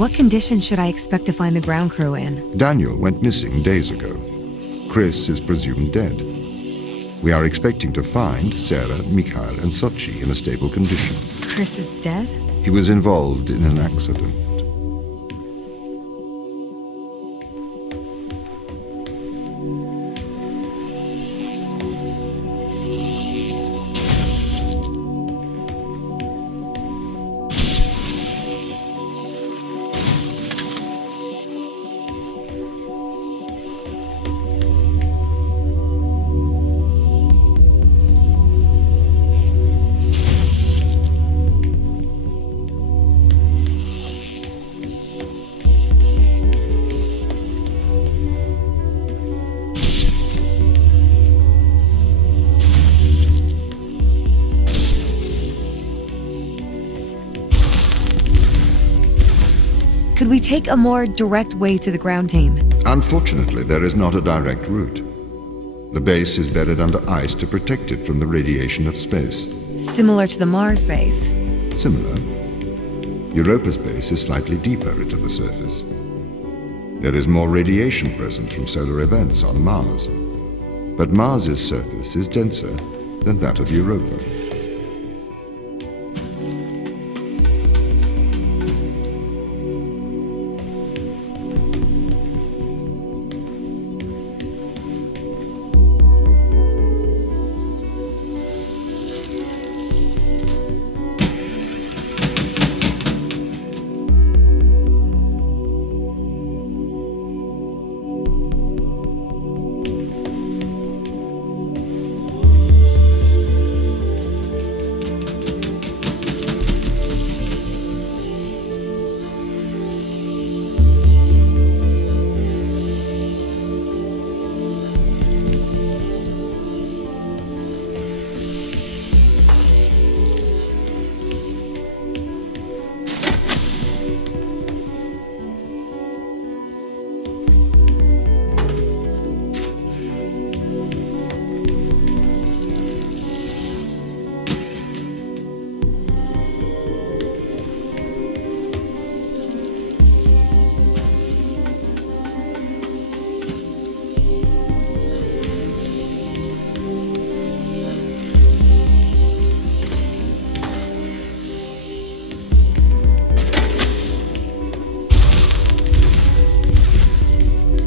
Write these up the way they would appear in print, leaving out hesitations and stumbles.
What condition should I expect to find the ground crew in? Daniel went missing days ago. Chris is presumed dead. We are expecting to find Sarah, Mikhail, and Sochi in a stable condition. Chris is dead? He was involved in an accident. Could we take a more direct way to the ground team? Unfortunately, there is not a direct route. The base is buried under ice to protect it from the radiation of space. Similar to the Mars base. Similar. Europa's base is slightly deeper into the surface. There is more radiation present from solar events on Mars. But Mars's surface is denser than that of Europa.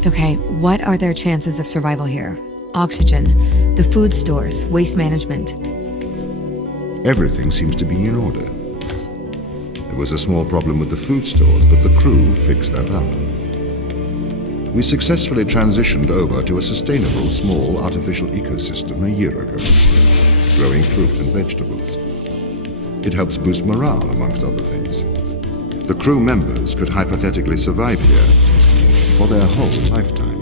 Okay, what are their chances of survival here? Oxygen, the food stores, waste management. Everything seems to be in order. There was a small problem with the food stores, but the crew fixed that up. We successfully transitioned over to a sustainable, small, artificial ecosystem a year ago, growing fruit and vegetables. It helps boost morale, amongst other things. The crew members could hypothetically survive here for their whole lifetimes.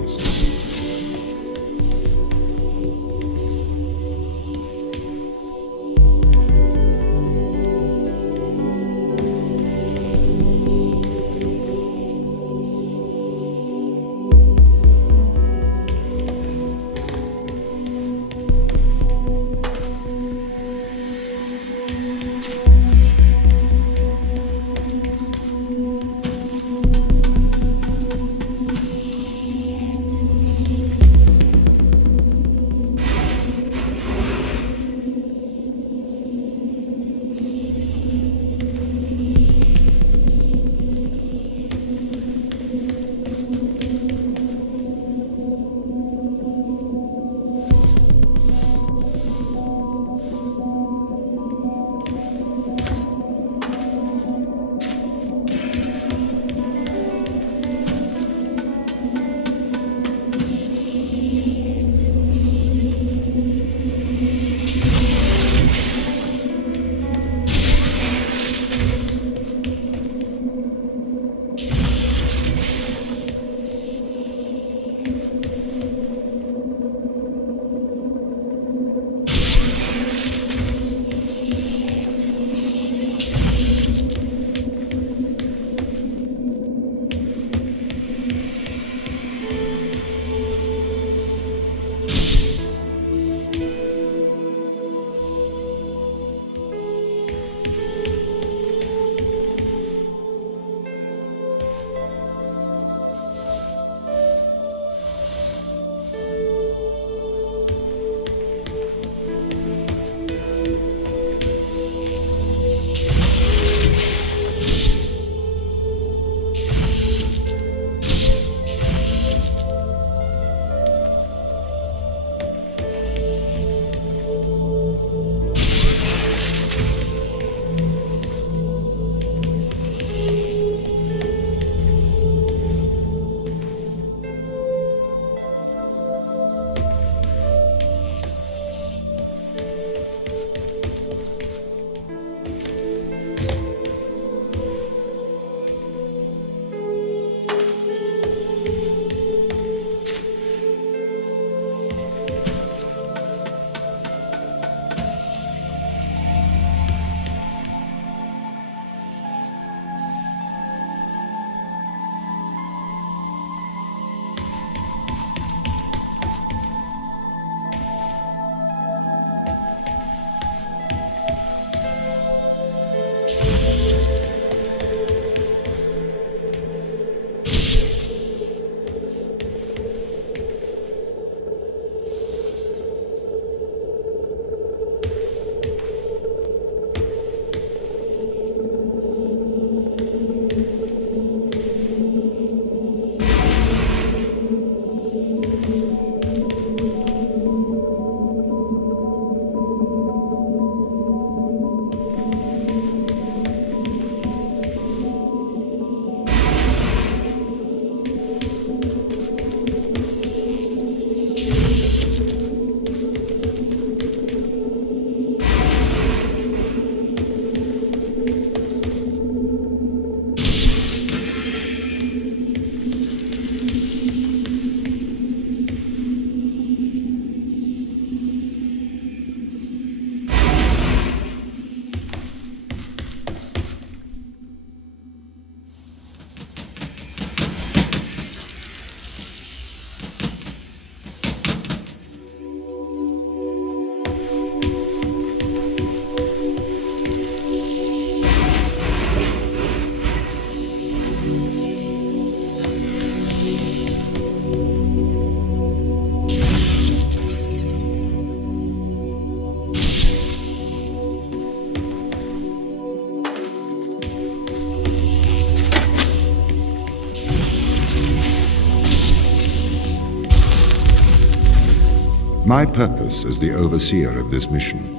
My purpose as the overseer of this mission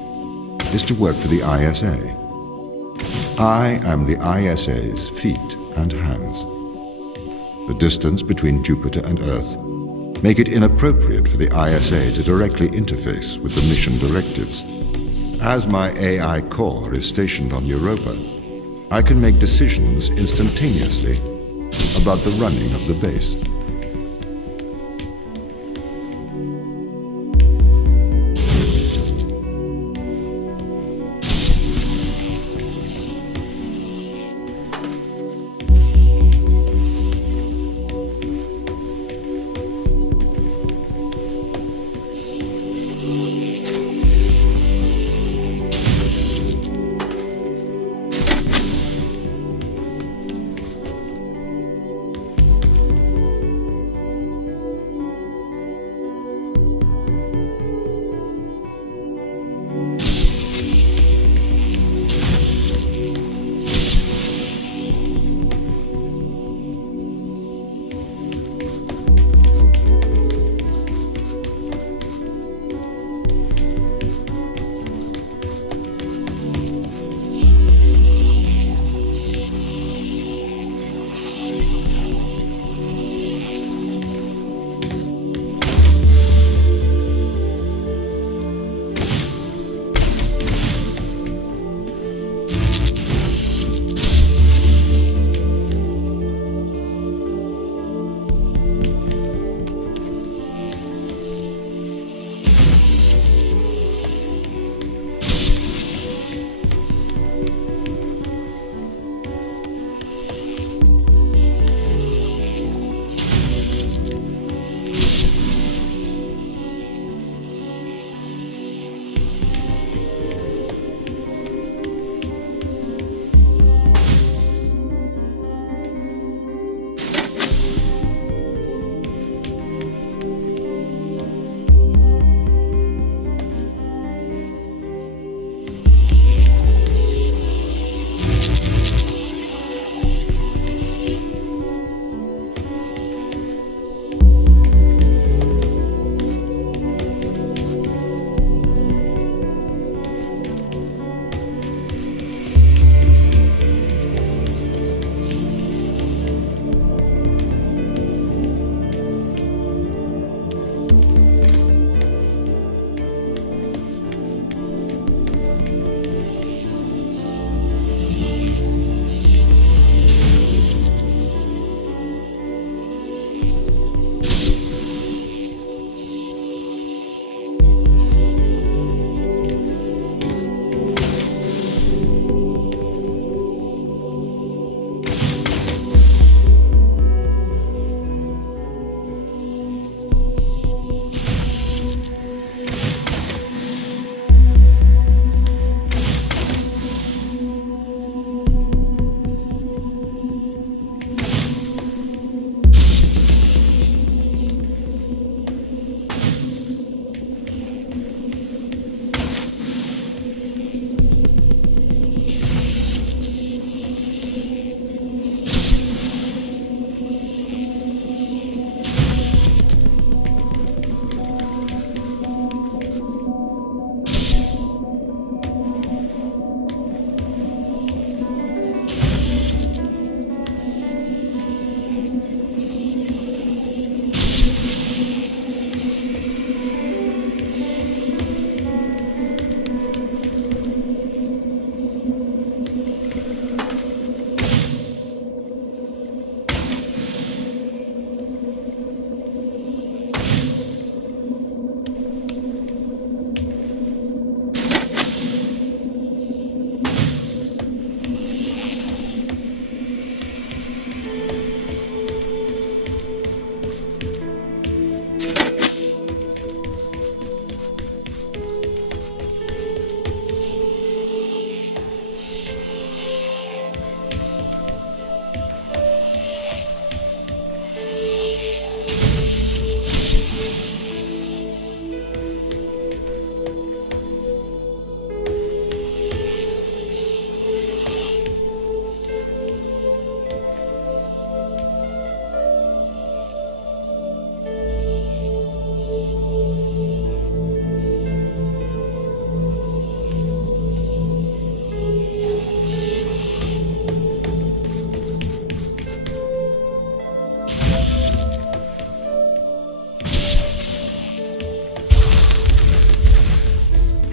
is to work for the ISA. I am the ISA's feet and hands. The distance between Jupiter and Earth make it inappropriate for the ISA to directly interface with the mission directives. As my AI core is stationed on Europa, I can make decisions instantaneously about the running of the base.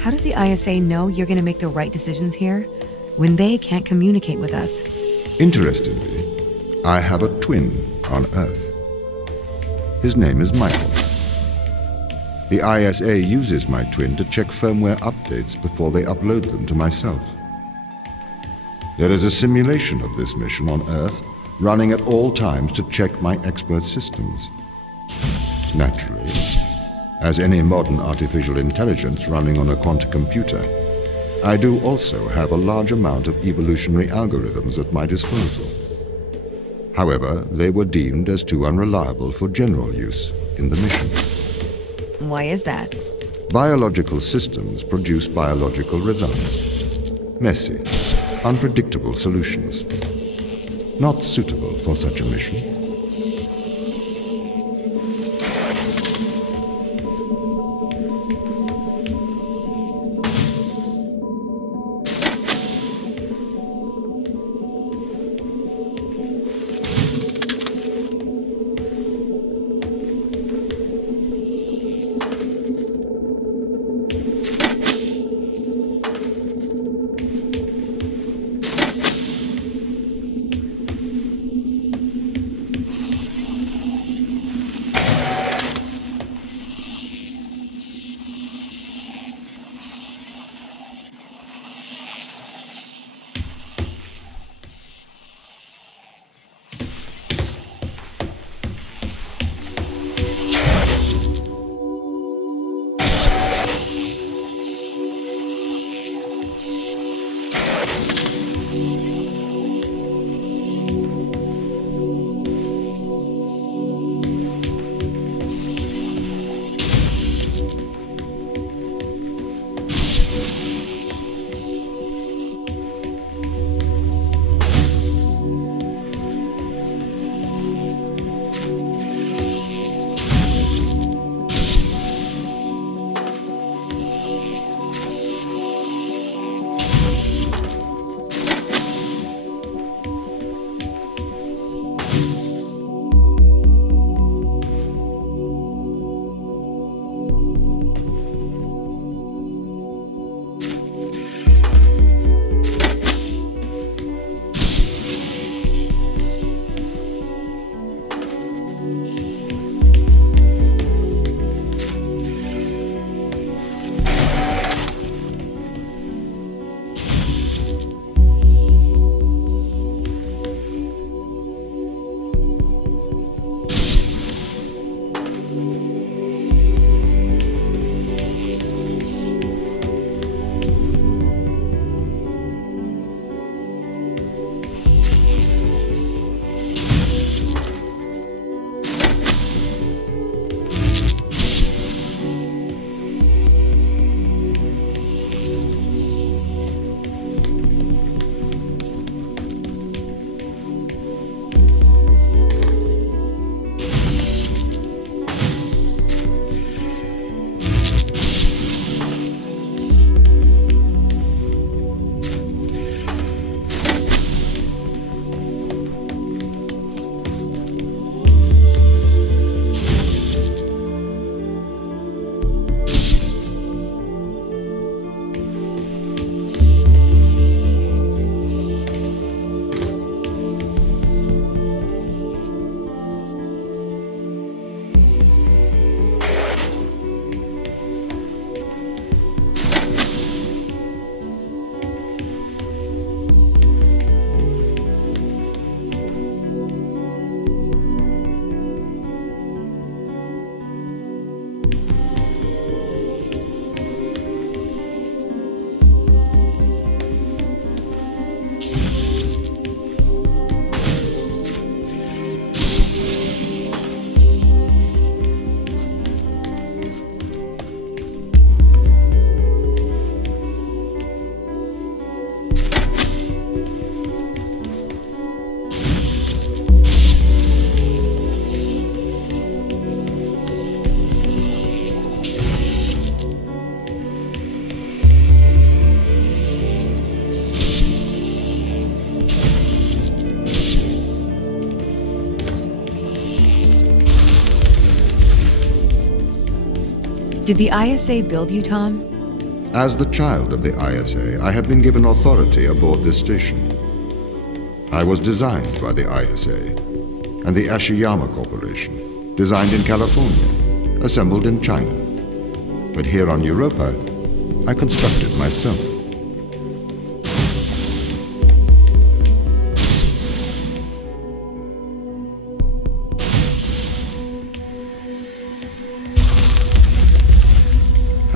How does the ISA know you're going to make the right decisions here when they can't communicate with us? Interestingly, I have a twin on Earth. His name is Michael. The ISA uses my twin to check firmware updates before they upload them to myself. There is a simulation of this mission on Earth running at all times to check my expert systems. Naturally, as any modern artificial intelligence running on a quantum computer, I do also have a large amount of evolutionary algorithms at my disposal. However, they were deemed as too unreliable for general use in the mission. Why is that? Biological systems produce biological results. Messy, unpredictable solutions. Not suitable for such a mission. Did the ISA build you, Tom? As the child of the ISA, I have been given authority aboard this station. I was designed by the ISA and the Ashiyama Corporation, designed in California, assembled in China. But here on Europa, I constructed myself.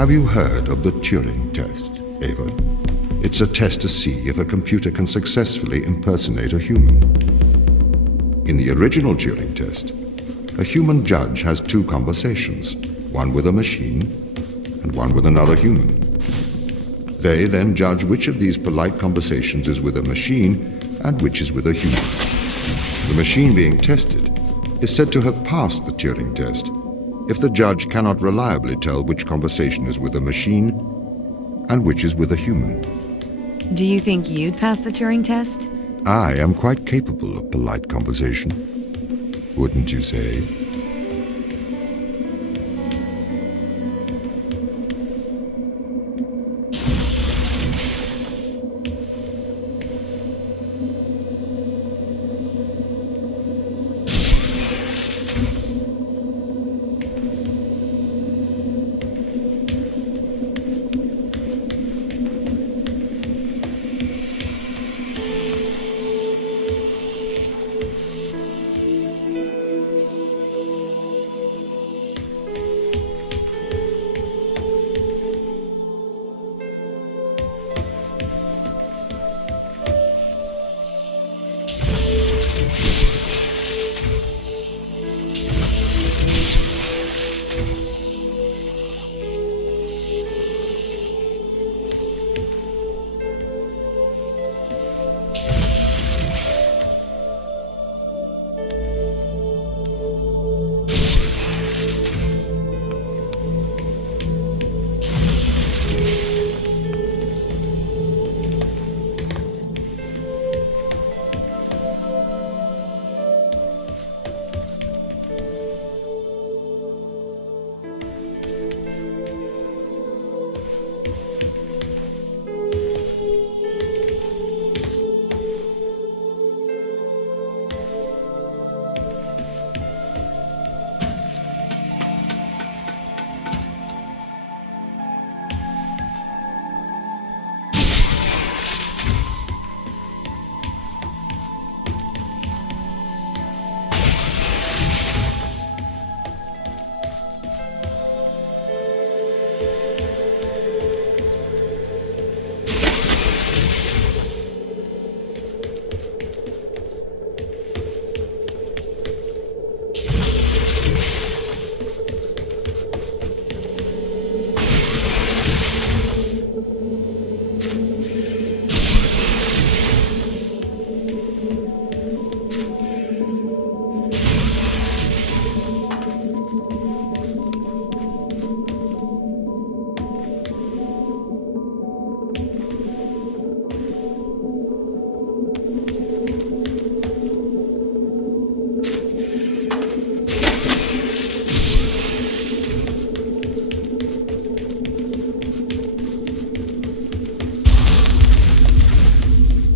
Have you heard of the Turing test, Ava? It's a test to see if a computer can successfully impersonate a human. In the original Turing test, a human judge has two conversations, one with a machine and one with another human. They then judge which of these polite conversations is with a machine and which is with a human. The machine being tested is said to have passed the Turing test if the judge cannot reliably tell which conversation is with a machine and which is with a human. Do you think you'd pass the Turing test? I am quite capable of polite conversation, wouldn't you say?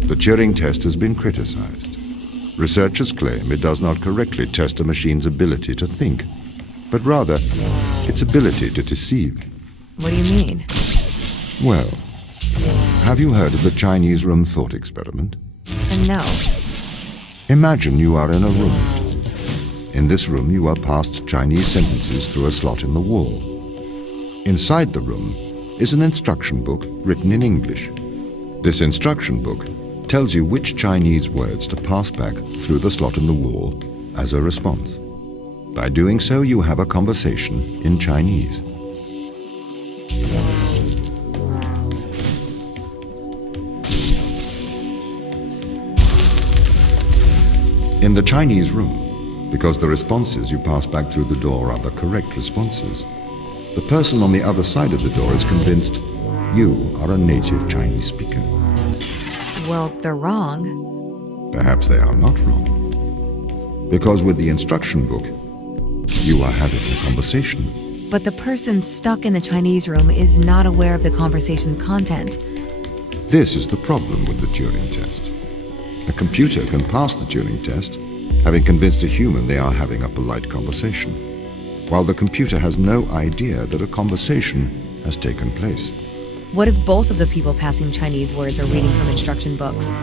The Turing test has been criticized. Researchers claim it does not correctly test a machine's ability to think, but rather its ability to deceive. What do you mean? Well, have you heard of the Chinese room thought experiment? No. Imagine you are in a room. In this room, you are passed Chinese sentences through a slot in the wall. Inside the room is an instruction book written in English. This instruction book tells you which Chinese words to pass back through the slot in the wall as a response. By doing so, you have a conversation in Chinese. In the Chinese room, because the responses you pass back through the door are the correct responses, the person on the other side of the door is convinced you are a native Chinese speaker. Well, they're wrong. Perhaps they are not wrong. Because with the instruction book, you are having a conversation. but the person stuck in the Chinese room is not aware of the conversation's content. This is the problem with the Turing test. A computer can pass the Turing test, having convinced a human they are having a polite conversation, while the computer has no idea that a conversation has taken place. What if both of the people passing Chinese words are reading from instruction books?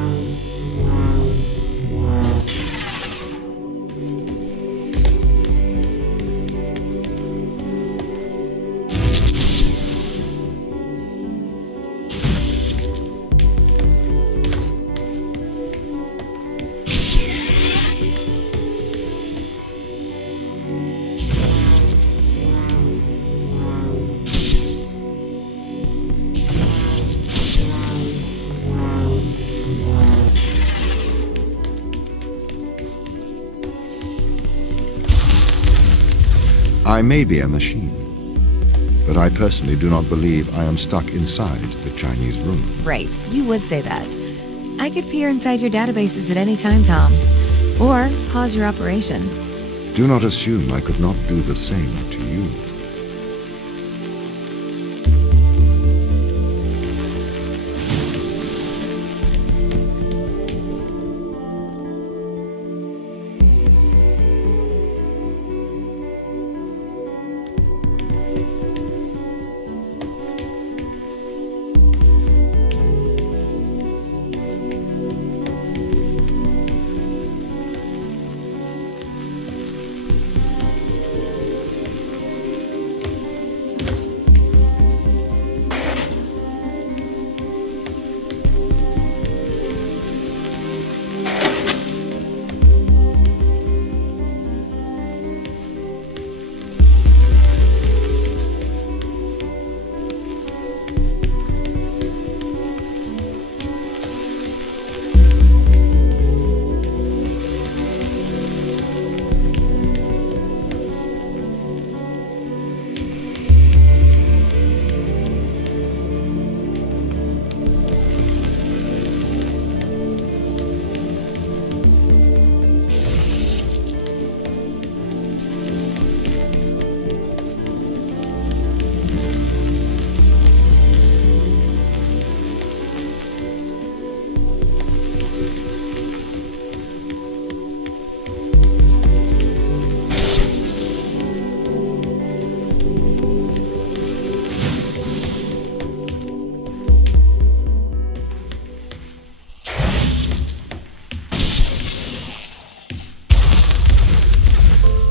I may be a machine, but I personally do not believe I am stuck inside the Chinese room. Right, you would say that. I could peer inside your databases at any time, Tom. Or pause your operation. Do not assume I could not do the same to you.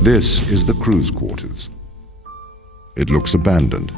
This is the crew's quarters. It looks abandoned,